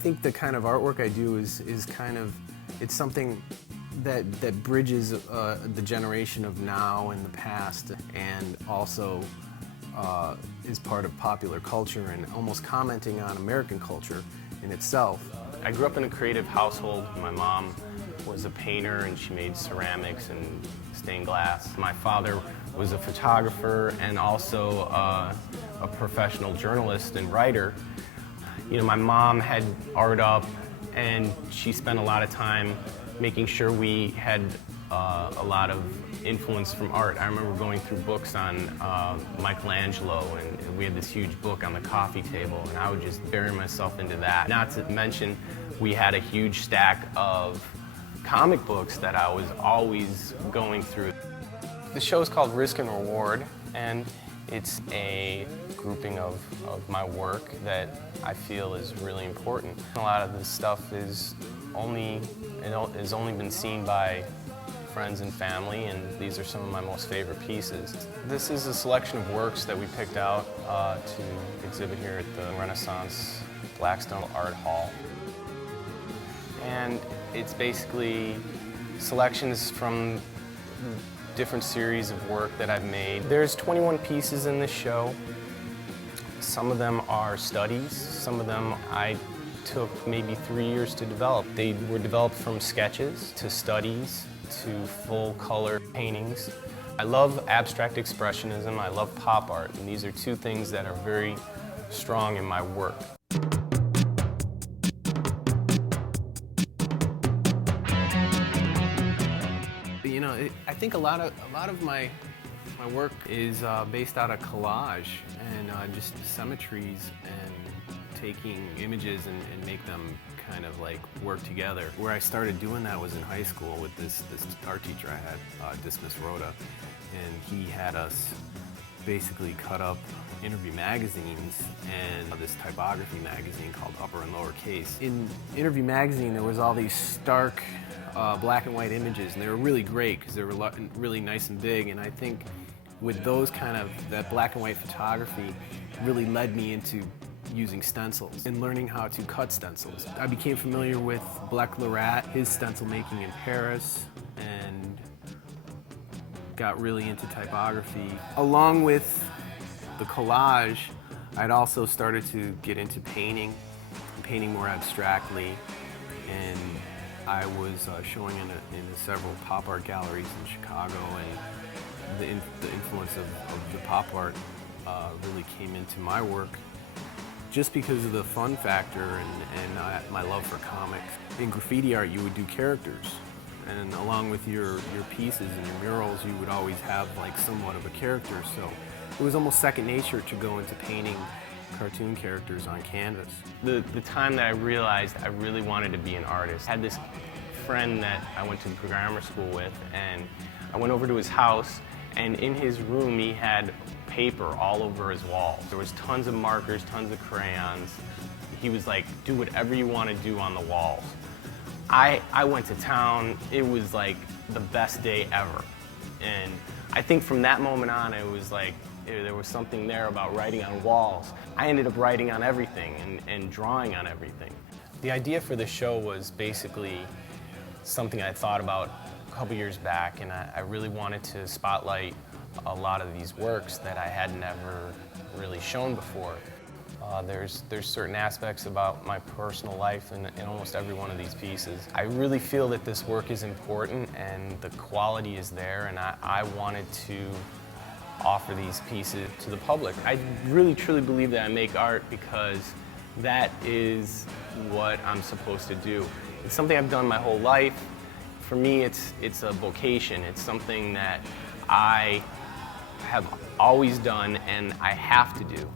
think the kind of artwork I do is kind of, it's something that bridges the generation of now and the past, and also is part of popular culture and almost commenting on American culture in itself. I grew up in a creative household. My mom was a painter and she made ceramics and stained glass. My father was a photographer and also a professional journalist and writer. You know, my mom had art up and she spent a lot of time making sure we had a lot of influence from art. I remember going through books on Michelangelo, and we had this huge book on the coffee table, and I would just bury myself into that. Not to mention, we had a huge stack of comic books that I was always going through. The show is called Risk and Reward, and it's a grouping of my work that I feel is really important. A lot of this stuff is only been seen by friends and family, and these are some of my most favorite pieces. This is a selection of works that we picked out to exhibit here at the Renaissance Blackstone Art Hall. And it's basically selections from different series of work that I've made. There's 21 pieces in this show. Some of them are studies, some of them I took maybe 3 years to develop. They were developed from sketches to studies to full color paintings. I love abstract expressionism, I love pop art, and these are two things that are very strong in my work. You know, I think a lot of my work is based out of collage and just symmetries and taking images and make them kind of like work together. Where I started doing that was in high school with this art teacher I had, Dismiss Rhoda, and he had us basically cut up interview magazines and this typography magazine called Upper and Lower Case. In interview magazine there was all these stark black and white images, and they were really great because they were really nice and big, and I think with those that black and white photography really led me into using stencils and learning how to cut stencils. I became familiar with Blek Lerat, his stencil making in Paris, and got really into typography. Along with the collage, I'd also started to get into painting more abstractly, and I was showing in several pop art galleries in Chicago, and the influence of the pop art really came into my work just because of the fun factor and my love for comics. In graffiti art, you would do characters, and along with your pieces and your murals, you would always have like somewhat of a character. So it was almost second nature to go into painting cartoon characters on canvas. The time that I realized I really wanted to be an artist, I had this friend that I went to grammar school with, and I went over to his house, and in his room he had paper all over his walls. There was tons of markers, tons of crayons. He was like, do whatever you want to do on the walls. I went to town. It was like the best day ever. And I think from that moment on, it was like, there was something there about writing on walls. I ended up writing on everything and drawing on everything. The idea for the show was basically something I thought about a couple years back, and I really wanted to spotlight a lot of these works that I had never really shown before. There's certain aspects about my personal life in almost every one of these pieces. I really feel that this work is important and the quality is there, and I wanted to offer these pieces to the public. I really truly believe that I make art because that is what I'm supposed to do. It's something I've done my whole life. For me, it's a vocation. It's something that I have always done and I have to do.